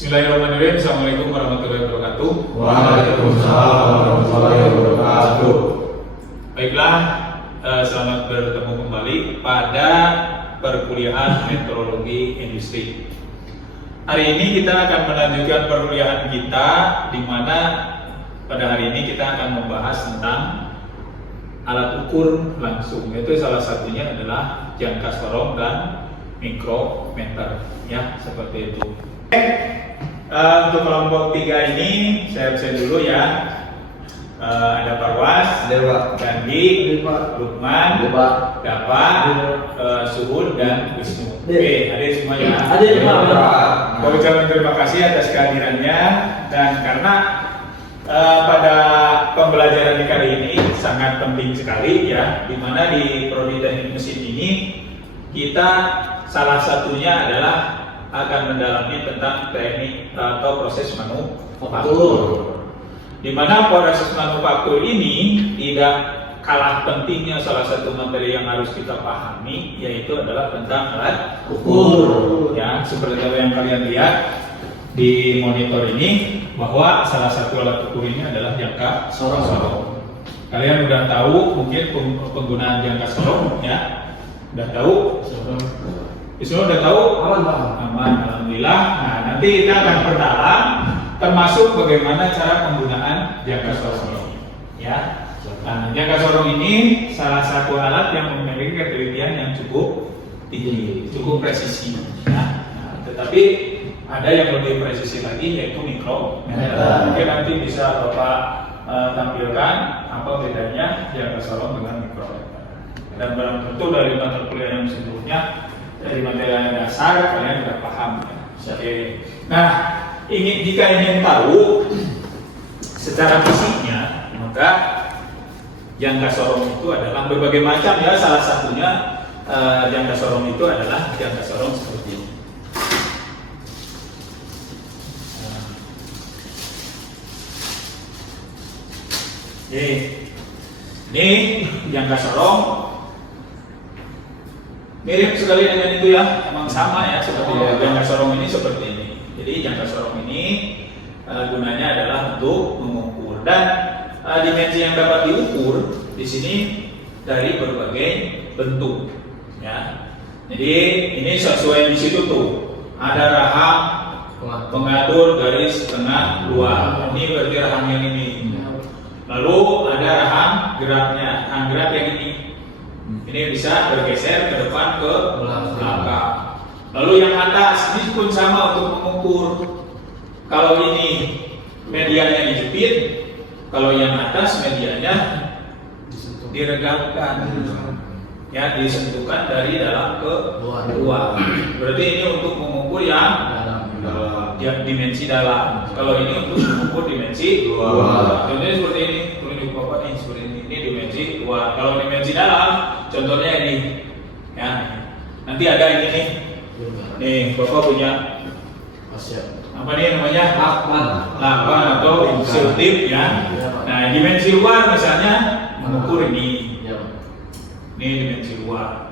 Bismillahirrahmanirrahim. Assalamualaikum warahmatullahi wabarakatuh. Waalaikumsalam warahmatullahi wabarakatuh. Baiklah, selamat bertemu kembali pada perkuliahan meteorologi industri. Hari ini kita akan melanjutkan perkuliahan kita, di mana pada hari ini kita akan membahas tentang alat ukur langsung, yaitu salah satunya adalah jangka sorong dan mikrometer, ya seperti itu. Untuk kelompok 3 ini saya absen dulu ya. Ada Parwas, Dewa, Gandhi, Lukman, Dapa, Suhud, dan Wisnu. Oke, hadir semua ya. Hadir semua. Saya ucapkan terima kasih atas kehadirannya, dan karena pada pembelajaran di kali ini sangat penting sekali ya, di mana di Prodi Teknik Mesin ini kita salah satunya adalah akan mendalami tentang teknik atau proses manufaktur. Di mana proses manufaktur ini tidak kalah pentingnya salah satu materi yang harus kita pahami, yaitu adalah tentang alat ukur. Ya, seperti apa yang kalian lihat di monitor ini, bahwa salah satu alat ukur ini adalah jangka sorong. Kalian udah tahu mungkin penggunaan jangka sorong ya? Udah tahu? Semua udah tahu? Aman, alhamdulillah. Nah, nanti kita akan perdalam termasuk bagaimana cara penggunaan jangka sorong. Ya. Nah, jangka sorong ini salah satu alat yang memiliki ketelitian yang cukup tinggi, cukup presisi. Ya. Nah, tetapi ada yang lebih presisi lagi, yaitu mikrometer. Mungkin nanti bisa Bapak tampilkan apa bedanya jangka sorong dengan mikrometer. Dan barang tentu dari mata kuliah yang sebelumnya, dari materi dasar kalian sudah paham ya. Oke. Nah, jika ingin tahu secara fisiknya, maka jangka sorong itu adalah berbagai macam ya. Salah satunya jangka sorong itu adalah jangka sorong seperti ini. Ini jangka sorong. Mirip sekali dengan itu ya, emang sama ya, seperti jangka sorong ini seperti ini. Jadi jangka sorong ini gunanya adalah untuk mengukur, dan dimensi yang dapat diukur di sini dari berbagai bentuk ya. Jadi ini sesuai di situ tuh, ada rahang pengatur garis tengah luar, ini berarti rahang yang ini. Lalu ada rahang geraknya, rahang gerak yang ini bisa bergeser ke depan ke belakang. Lalu yang atas ini pun sama untuk mengukur. Kalau ini medianya dijepit, kalau yang atas medianya diregapkan, ya disentuhkan dari dalam ke luar. Berarti ini untuk mengukur yang dimensi dalam. Kalau ini untuk mengukur dimensi luar. Contohnya seperti ini, tunjuk Bapak nih seperti ini. Ini dimensi luar. Kalau dimensi dalam, contohnya ini, ya. Nanti ada ini nih. Nih, Bapak punya apa nih namanya? Lakban atau siltip ya. Nah, dimensi luar misalnya mengukur ini. Ini dimensi luar.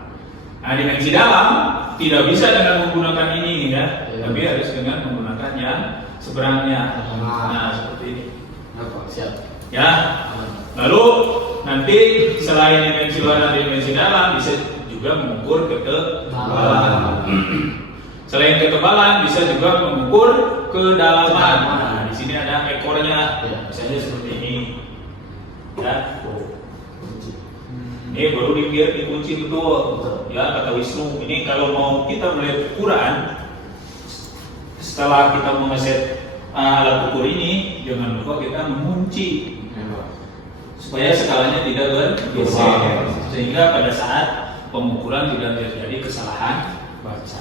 Nah, dimensi dalam tidak bisa dengan menggunakan ini ya, tapi harus dengan menggunakan yang seberangnya. Nah, seperti ini. Ya. Lalu nanti selain dimensi luar dan dimensi dalam, bisa juga mengukur ketebalan. Selain ketebalan, bisa juga mengukur kedalaman. Nah, di sini ada ekornya, misalnya seperti ini. Ya. Ini baru dikunci betul. Ya, kata Wisnu. Ini kalau mau kita melihat ukuran, setelah kita mengeset alat ukur ini, jangan lupa kita mengunci supaya skalanya tidak bergeser, sehingga pada saat pengukuran tidak terjadi kesalahan baca.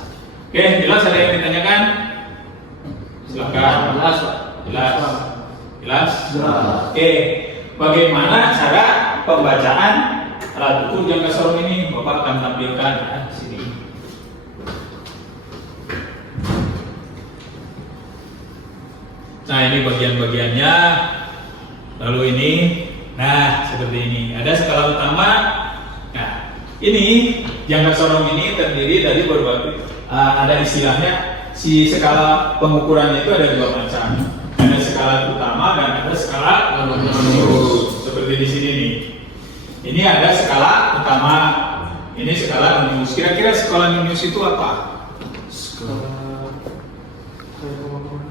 Oke, jelas ada yang ditanyakan? Silakan. Jelas? Oke, bagaimana cara pembacaan alat ukur jangka sorong ini? Bapak akan tampilkan ya, di sini. Nah, ini bagian-bagiannya. Lalu ini, nah seperti ini. Ada skala utama. Nah, ini jangka sorong ini terdiri dari berbagai ada istilahnya si skala pengukurannya itu ada dua macam. Ada skala utama dan ada skala non-unius. Seperti di sini nih. Ini ada skala utama. Ini skala non-unius. Kira-kira skala non-unius itu apa?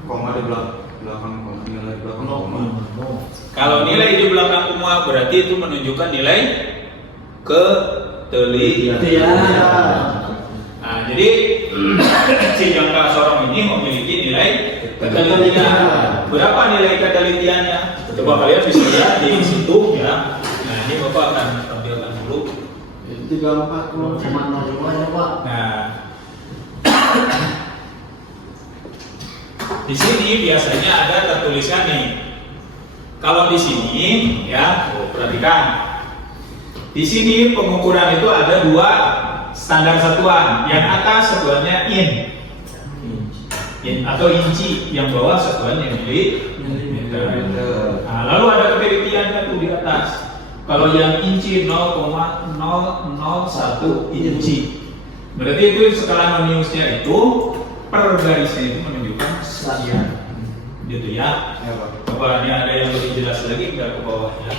Koma di belakang koma, nilai belakang koma. Kalau nilai di belakang koma berarti itu menunjukkan nilai ketelitian. Nah, jadi si jangka sorong ini memiliki nilai ketelitian. Berapa nilai ketelitiannya? Coba kalian bisa lihat di situ ya. Nah, ini Bapak akan tampilkan dulu. 34,05 ya Pak. Nah, di sini biasanya ada tertuliskan nih. Kalau di sini ya, perhatikan. Di sini pengukuran itu ada dua standar satuan. Yang atas satuannya in atau inci, yang bawah satuannya milimeter. Nah, lalu ada ketelitiannya tuh di atas. Kalau yang inci 0,001 inci. Berarti itu skala non-uniusnya itu per garisnya itu menunjukkan sekian. Gitu ya. Coba ini ada yang lebih jelas lagi nggak ke bawah ya.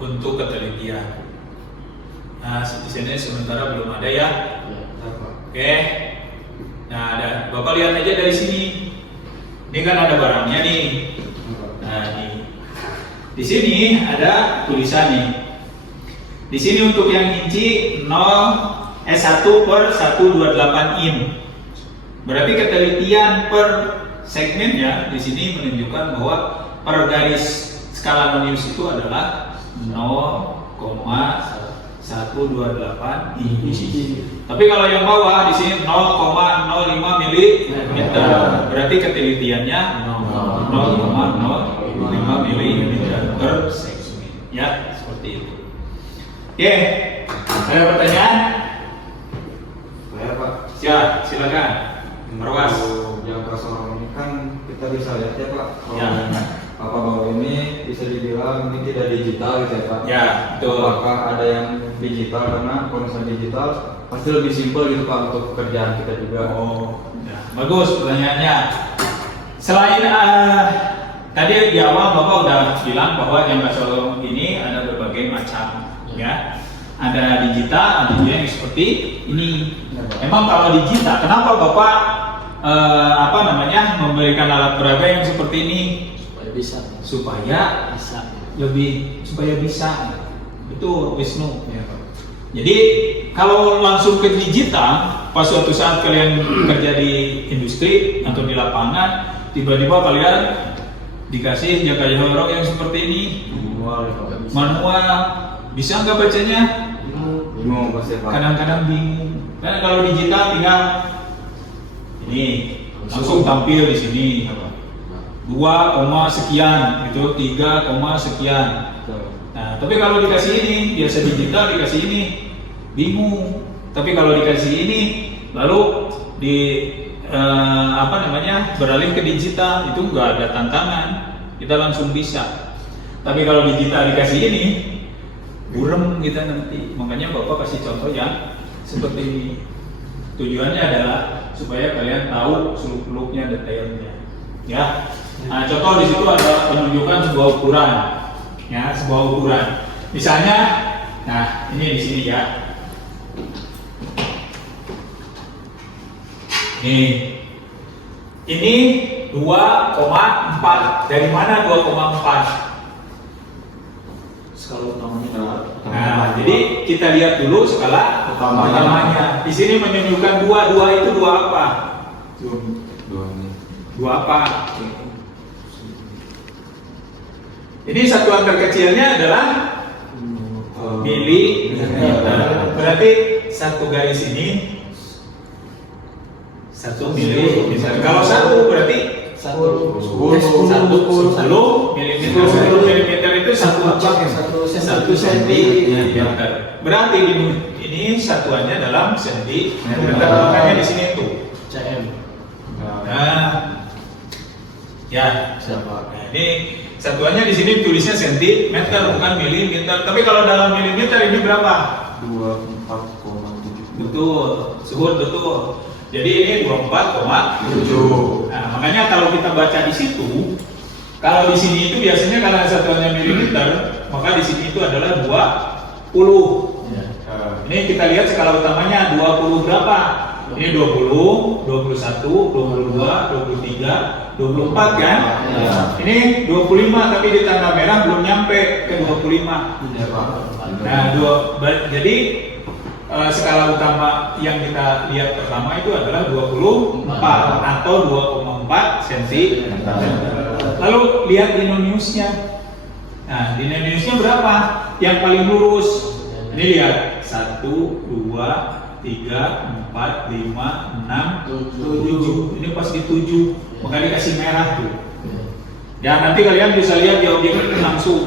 Untuk ketelitian. Nah, di sini sementara belum ada ya. Oke. Nah, ada. Bapak lihat aja dari sini. Ini kan ada barangnya nih. Nah, ini. Di sini ada tulisan nih. Di sini untuk yang inci 1 per 128 in. Berarti ketelitian per segmennya di sini menunjukkan bahwa per garis skala non-unius itu adalah 0,128 inci. Tapi kalau yang bawah di sini 0,05 milimeter. Berarti ketelitiannya 0,05 milimeter per segmen. Ya, seperti itu. Oke, ada pertanyaan? Saya Pak. Ya, silakan. Perwas. Jangka sorong ini kan kita bisa lihat ya Pak. Ya. Apa bahwa ini bisa dibilang ini tidak digital gitu ya Pak? Ya, betul. Apakah ada yang digital, karena kalau misalnya digital pasti lebih simpel gitu Pak untuk pekerjaan kita juga. Oh, ya. Bagus pertanyaannya. Selain tadi di awal Bapak udah bilang bahwa jangka sorong ini ada berbagai macam, ya. Ada digital, ada juga yang seperti ini. Emang kalau digital, kenapa Bapak memberikan alat peraga yang seperti ini? Supaya bisa. Itu Wisnu. Ya. Jadi kalau langsung ke digital, pas suatu saat kalian kerja di industri atau di lapangan, tiba-tiba kalian dikasih jangka sorong yang seperti ini, manual, bisa nggak bacanya? Bingung pasti Pak. Kadang-kadang bingung. Karena kalau digital tinggal ini langsung tampil di sini. 2, sekian, itu 3, sekian. Nah, tapi kalau dikasih ini, biasa digital dikasih ini, bingung. Tapi kalau dikasih ini, lalu beralih ke digital, itu nggak ada tantangan, kita langsung bisa. Tapi kalau digital dikasih ini, burem kita nanti. Makanya Bapak kasih contoh yang seperti ini. Tujuannya adalah supaya kalian tahu seluk-beluknya, detailnya. Ya. Nah, contoh di situ ada penunjukan sebuah ukuran. Ya, sebuah ukuran. Misalnya, nah ini di sini ya. Ini 2,4. Dari mana 2,4? Skala utamanya. Nah, jadi kita lihat dulu skala utamanya. Di sini menunjukkan 2 itu 2 apa? 2 apa? Ini satuan terkecilnya adalah milimeter. Berarti satu garis ini 1 milimeter. Kalau 1 berarti 10 milimeter. 10 milimeter itu 1 apa? 1 sentimeter. Berarti ini satuannya dalam sentimeter. Makanya di sini tuh cm. nah, ya. Siapa? Nah, ini Satuannya di sini tulisnya sentimeter bukan milimeter. Tapi kalau dalam milimeter ini berapa? 24,7. Betul, Suhud betul. Jadi ini 24,7. Nah, makanya kalau kita baca di situ, kalau di sini itu biasanya karena satuannya milimeter, maka di sini itu adalah 20. Ya. Ini kita lihat skala utamanya 20 berapa? Ini 20, 21, 22, 23, 24 kan? Ya. Ini 25 tapi di tanda merah belum nyampe ke 25. Ya, Pak. Nah, jadi skala utama yang kita lihat pertama itu adalah 24 atau 2,4 cm. Lalu lihat dinominusnya. Nah, dinominusnya berapa? Yang paling lurus. Ini lihat 1, 2, 3, 4, 5, 6, 7. Ini pas di 7, maka dikasih merah tuh. Dan nanti kalian bisa lihat di objek itu langsung.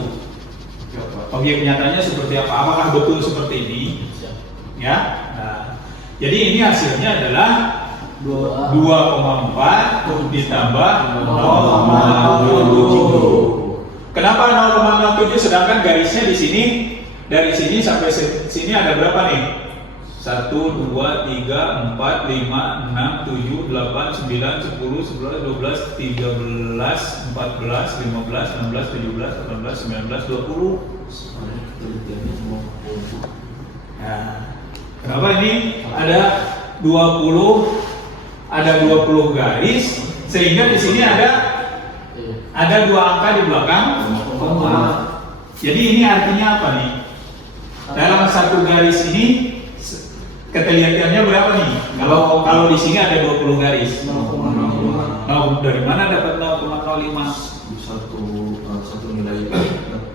Objek nyatanya seperti apa? Apakah betul seperti ini? Ya. Nah, jadi ini hasilnya adalah 2,4 ditambah 0,07. Kenapa 0,07 sedangkan garisnya di sini dari sini sampai sini ada berapa nih? 1, 2, 3, 4, 5, 6, 7, 8, 9, 10, 11, 12, 13, 14, 15, 16, 17, 18, 19, 20. Nah, kenapa ini ada 20 garis sehingga di sini ada 2 angka di belakang koma. Jadi ini artinya apa nih? Dalam satu garis ini ketelitiannya berapa nih? Kalau di sini ada 20 garis. 0,05. Nah, dari mana dapat 0,05? Satu nilai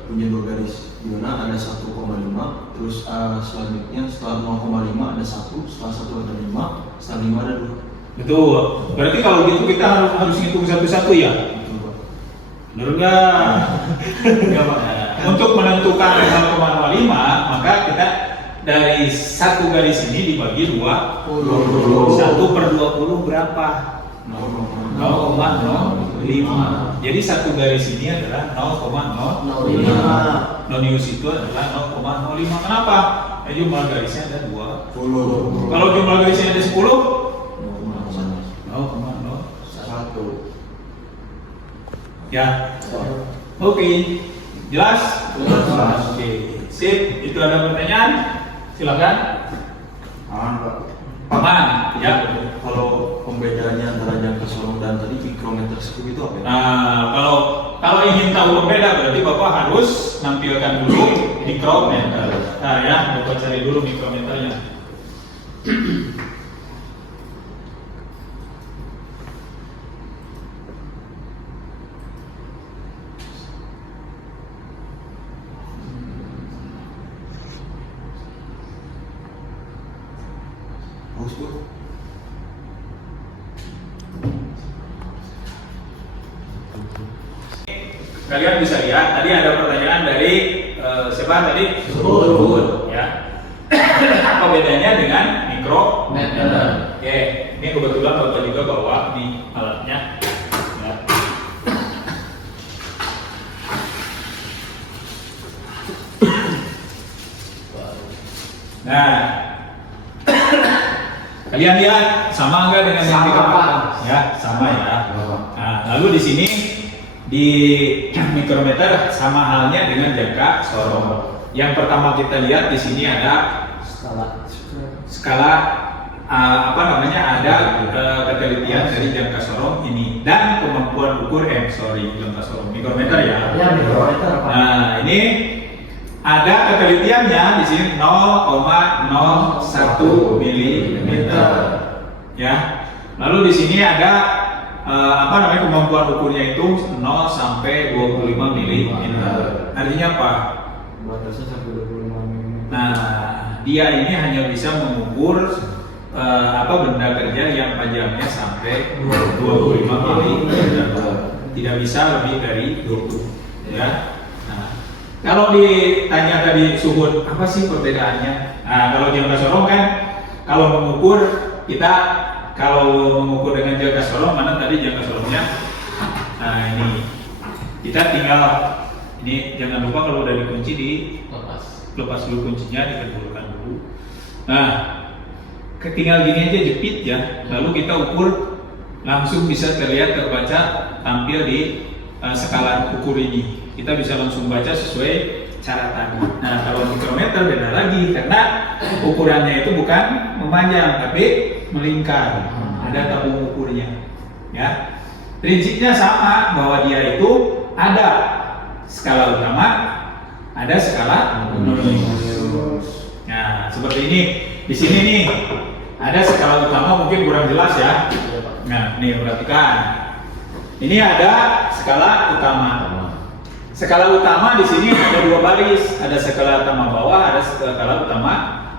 punya 2 garis. Di mana ada 1,5, terus selanjutnya setelah 0,5 ada 1, setelah 1 ada 5, setelah 5 ada 2. Betul. Berarti kalau gitu kita harus hitung satu-satu ya? Betul, Pak. Benar nggak? Nggak, Pak. Untuk menentukan 0,05 maka kita dari satu garis ini dibagi 20. 1 per 20 berapa? 0,05. Jadi satu garis ini adalah 0,05. Nonius itu adalah 0,05. Kenapa? Jumlah garisnya ada 20. Kalau jumlah garisnya ada 10, 0,01. Ya. Oke. Jelas? Oke. Sip. Itu ada pertanyaan? Silakan. Aman, Pak. Aman. Ya. Kalau pembedaannya antara jangka sorong dan tadi mikrometer scoop itu apa ya? Nah, kalau ingin tahu pembeda berarti Bapak harus nampilkan dulu mikrometer. Nah ya, Bapak cari dulu mikrometernya. Bagus, Bu. Kalian bisa lihat tadi ada pertanyaan dari siapa tadi? Suhud. Ya. Apa bedanya dengan mikrometer? Oke, ini kebetulan Bapak juga bawa nih alatnya. Ya. Nah, kalian lihat sama enggak dengan yang Sama, kita Pak. Ya, sama ya. Sama. Nah, lalu di sini di mikrometer sama halnya dengan jangka sorong. Yang pertama kita lihat di sini ada skala ada ketelitian dari jangka sorong ini dan kemampuan ukur jangka sorong mikrometer ya. Ya, mikrometer, Pak. Nah, ini ada ketelitiannya di sini 0,01 mm. Ya. Lalu di sini ada kemampuan ukurnya itu 0 sampai 25 mm. Artinya apa? Batasnya sampai 25 mm. Nah, dia ini hanya bisa mengukur benda kerja yang panjangnya sampai 25 mm. Tidak bisa lebih dari 20. Ya. Nah, kalau ditanya tadi Suhud, apa sih perbedaannya? Nah, kalau jangka sorong kan, kalau mengukur dengan jangka sorong, mana tadi jangka sorongnya? Nah, ini Kita tinggal ini jangan lupa kalau udah dikunci lepas dulu kuncinya, dikendurkan dulu. Nah, tinggal gini aja jepit ya, lalu kita ukur langsung bisa terlihat terbaca tampil di skala ukur ini. Kita bisa langsung baca sesuai cara tadi. Nah, kalau mikrometer beda lagi karena ukurannya itu bukan memanjang tapi melingkar. Ada tabung ukurnya. Ya. Prinsipnya sama bahwa dia itu ada skala utama, ada skala menurun. Nah, seperti ini. Di sini nih ada skala utama, mungkin kurang jelas ya. Nah, nih perhatikan. Ini ada skala utama. Skala utama di sini ada dua baris, ada skala utama bawah, ada skala utama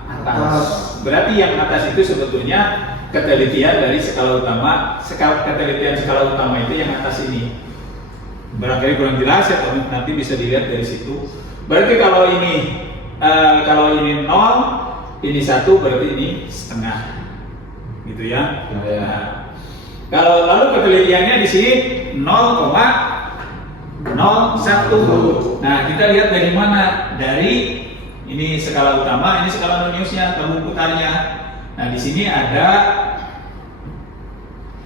atas. Berarti yang atas itu sebetulnya ketelitian dari skala utama. Ketelitian skala utama itu yang atas ini. Barangkali kurang jelas ya, nanti bisa dilihat dari situ. Berarti kalau ini 0, ini 1, berarti ini setengah, gitu ya. Nah, kalau lalu ketelitiannya di sini 0,01. Nah, kita lihat dari mana? Dari ini skala utama, ini skala noniusnya, tabung putarnya. Nah, di sini ada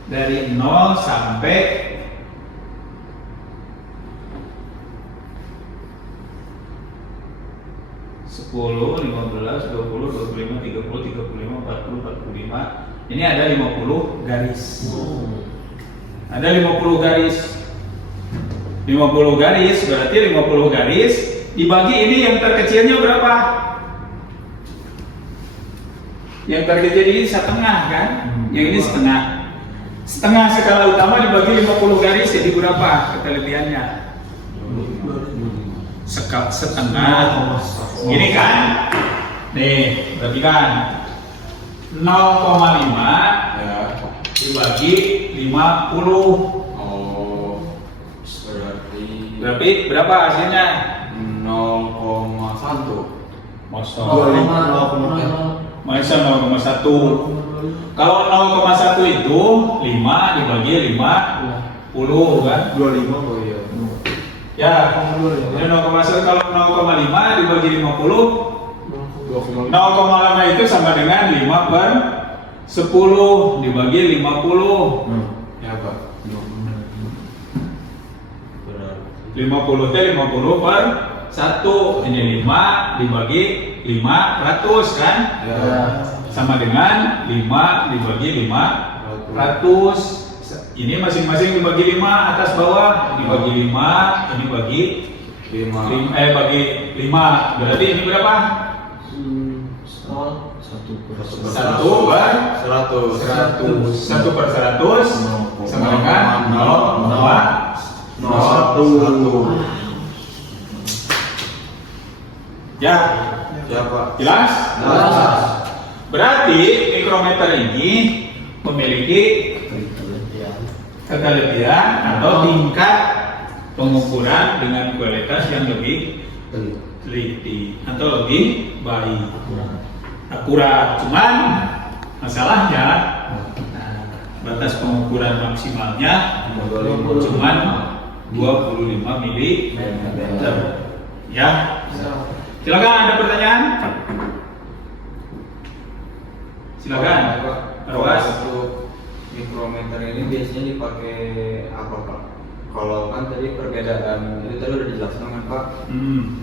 dari 0 sampai 10, 15, 20, 25, 30, 35, 40, 45. Ini ada 50 garis. Ada 50 garis. 50 garis berarti 50 garis dibagi ini yang terkecilnya berapa? Yang terkecil ini setengah kan? Yang ini setengah. Setengah skala utama dibagi 50 garis jadi berapa ketelitiannya? Setengah. Ini kan? Nih, perhatikan. 0,5 Ya. dibagi 50. Berarti berapa hasilnya? 0,1. Masa 0,1. Kalau 0,1 itu 5 dibagi 50 kan? 25 kok ya. Ya, jadi 0,1 kalau 0,5 dibagi 50 0,5 itu sama dengan 5 per 10 dibagi 50. Ya, Pak. 50 itu 50 per 1. Ini 5 dibagi 500 kan? Ya. Sama dengan 5 dibagi 500. Ini masing-masing dibagi 5 atas bawah, dibagi 5, ini bagi 5. bagi 5. Berarti ini berapa? 1 per 100. 1 per 100 sama dengan 0,01. Ya, Ya, Pak. jelas? Jelas. Berarti mikrometer ini memiliki ketelitian atau tingkat pengukuran dengan kualitas yang lebih teliti atau lebih baik, akurat. Cuman masalahnya batas pengukuran maksimalnya cuman 25 mm. Ya. Silakan, ada pertanyaan? Silakan. Awas. Untuk mikrometer ini biasanya dipakai apa, Pak? Kalau kan tadi perbedaan itu tadi udah dijelaskan kan, Pak.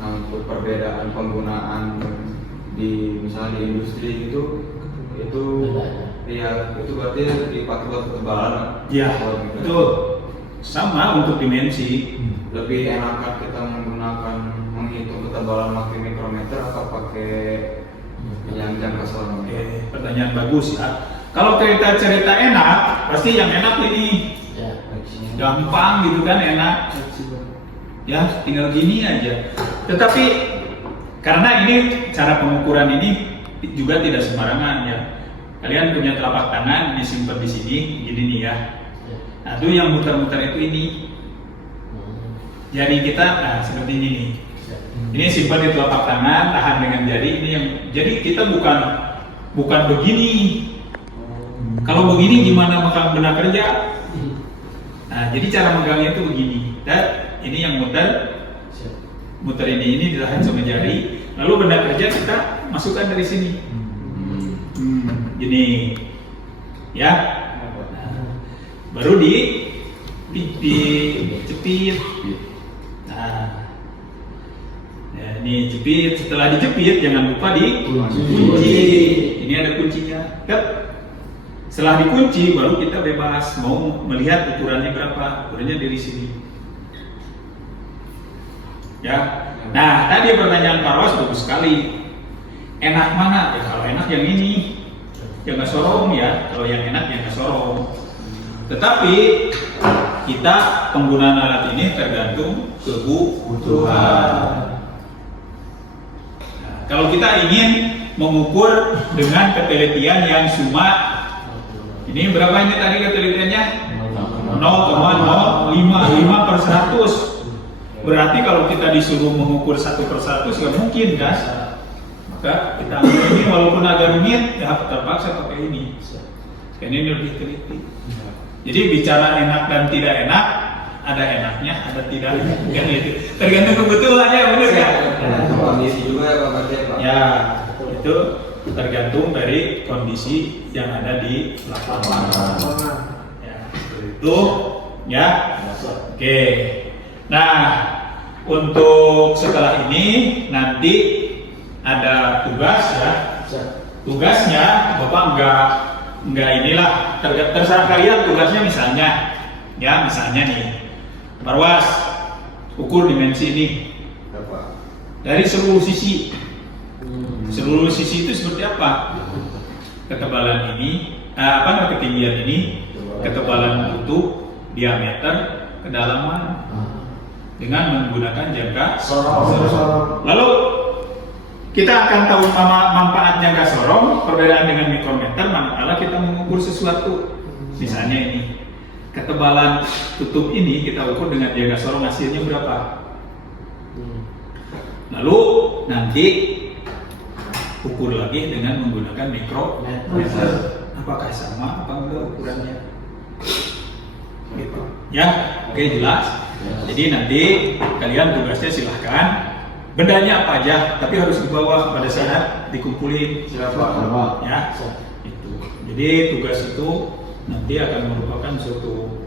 Nah, untuk perbedaan penggunaan di misalnya di industri itu ya itu berarti dipakai buat ketebalan. Ya, buat mikrometer. betul. Sama untuk dimensi. Lebih enakan kita menghitung ketebalan pakai mikrometer atau pakai yang jangka selama? Oke, pertanyaan bagus ya. Kalau kita cerita enak, pasti yang enak ini gampang gitu kan, enak. Ya, tinggal gini aja. Tetapi karena ini cara pengukuran ini juga tidak sembarangan ya. Kalian punya telapak tangan, ini simpan di sini, gini nih ya. Nah, itu yang muter-muter itu ini. Jari kita seperti ini nih. Ini simpan di telapak tangan, tahan dengan jari. Ini yang jadi kita bukan begini. Kalau begini gimana benar kerja? Nah, jadi cara megangnya itu begini. Dan ini yang muter ini ditahan sama jari, lalu benda kerja kita masukkan dari sini. Gini, ya. Baru dijepit. Nah, ya, ini jepit. Setelah dijepit, jangan lupa dikunci. Ini ada kuncinya. Yap. Setelah dikunci, baru kita bebas mau melihat ukurannya berapa. Ukurannya dari sini. Ya. Nah, tadi pertanyaan Parwas bagus sekali. Enak mana? Ya kalau enak yang ini. Yang nggak sorong ya. Kalau yang enak yang nggak sorong. Tetapi kita penggunaan alat ini tergantung kebutuhan. Nah, kalau kita ingin mengukur dengan ketelitian yang cuma ini berapa ini tadi ketelitiannya? 0,05/100. Berarti kalau kita disuruh mengukur 1/100 nggak mungkin kan? Maka kita ambil ini walaupun agak rumit ya terpaksa pakai ini. Ini lebih teliti. Jadi bicara enak dan tidak enak, ada enaknya, ada tidaknya. Kan itu tergantung kebutuhannya, benar kan? Kondisi juga ya Pak Kerja Pak. Ya, itu tergantung dari kondisi yang ada di lapangan. Ya, seperti itu. Ya, oke. Nah, untuk setelah ini nanti ada tugas ya. Tugasnya Bapak enggak inilah terserah kalian tugasnya misalnya nih Parwas ukur dimensi ini dari seluruh sisi. Seluruh sisi itu seperti apa? Ketebalan ini, ketinggian ini, ketebalan kutub, diameter, kedalaman dengan menggunakan jangka sorong. Lalu kita akan tahu manfaat jangka sorong, perbedaan dengan mikrometer manakala kita mengukur sesuatu. Misalnya ini, ketebalan tutup ini kita ukur dengan jangka sorong, hasilnya berapa? Lalu nanti ukur lagi dengan menggunakan mikrometer. Apakah sama apa enggak ukurannya? Gitu. Ya, oke jelas. Jadi nanti kalian tugasnya silahkan. Bendanya apa aja, tapi harus dibawa pada saat dikumpulin. Siapa? Ya, itu. Jadi tugas itu nanti akan merupakan suatu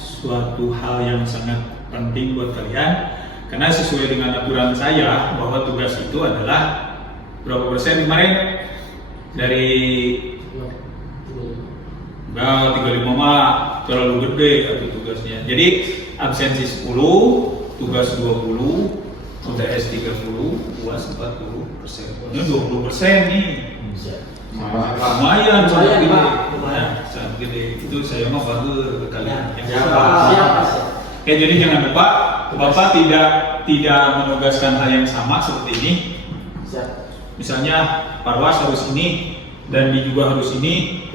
suatu hal yang sangat penting buat kalian. Karena sesuai dengan aturan saya bahwa tugas itu adalah berapa persen kemarin dari 35 mah terlalu gede atau tugasnya. Jadi absensi 10. Tugas 20, UTS 30, UAS 40%. Ini 20% nih. Lumayan sangat gede. Sangat gede. Itu saya mau bagi ke kalian. Siap. Oke, jadi jangan lupa Bapak tidak menugaskan hal yang sama seperti ini. Misalnya Parwas harus ini dan Di juga harus ini.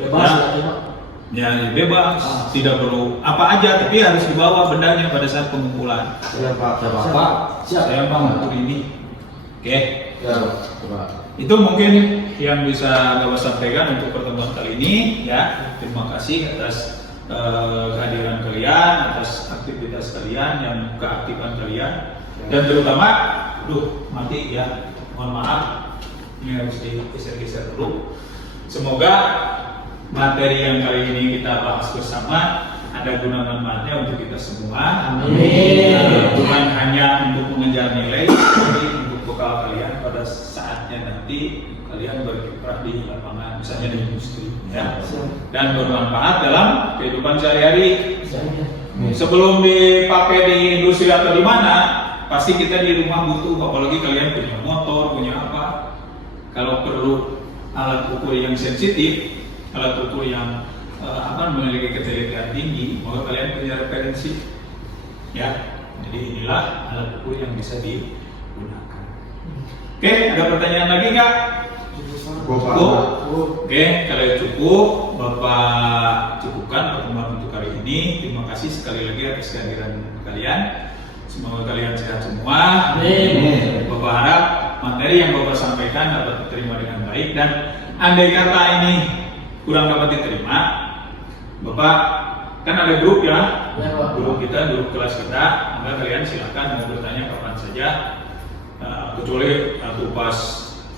Ya bebas, tidak perlu apa aja, tapi harus dibawa bendanya pada saat pengumpulan. Siapa? Saya mau ngatur ini. Oke. Itu mungkin yang bisa Bapak sampaikan untuk pertemuan kali ini. Ya, terima kasih atas kehadiran kalian, atas aktivitas kalian, yang keaktifan kalian, dan terutama, mati ya, mohon maaf, ini harus digeser-geser dulu. Semoga materi yang kali ini kita bahas bersama ada guna manfaatnya untuk kita semua. Amin. Bukan hanya untuk mengejar nilai, tapi untuk bekal kalian pada saatnya nanti kalian berkiprah di lapangan, misalnya di industri, ya, dan bermanfaat dalam kehidupan sehari-hari. Sebelum dipakai di industri atau di mana, pasti kita di rumah butuh, apalagi kalian punya motor, punya apa. Kalau perlu alat ukur yang sensitif, alat ukur yang memiliki ketelitian tinggi, maka kalian punya referensi, ya. Jadi inilah alat ukur yang bisa digunakan. Oke, ada pertanyaan lagi nggak? Cukup. Oke, kalau cukup, Bapak cukupkan pertemuan untuk hari ini. Terima kasih sekali lagi atas kehadiran kalian. Semoga kalian sehat semua. Amin. Bapak harap materi yang Bapak sampaikan dapat diterima dengan baik, dan andai kata ini kurang dapat diterima, Bapak kan ada grup ya, Ya, Pak. grup kita, grup kelas kita, maka kalian silakan mau bertanya kapan saja. Kecuali tuh pas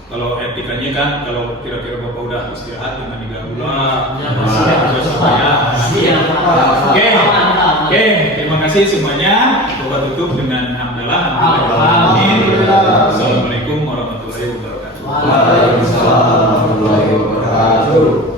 kalau etikanya kan kalau kira-kira bapak udah istirahat jangan diganggu lah. Ya, masih Supaya Siap, Pak. Oke, terima kasih semuanya. Bapak tutup dengan hamdalah. Alhamdulillah. Assalamualaikum warahmatullahi wabarakatuh. Waalaikumsalam warahmatullahi wabarakatuh.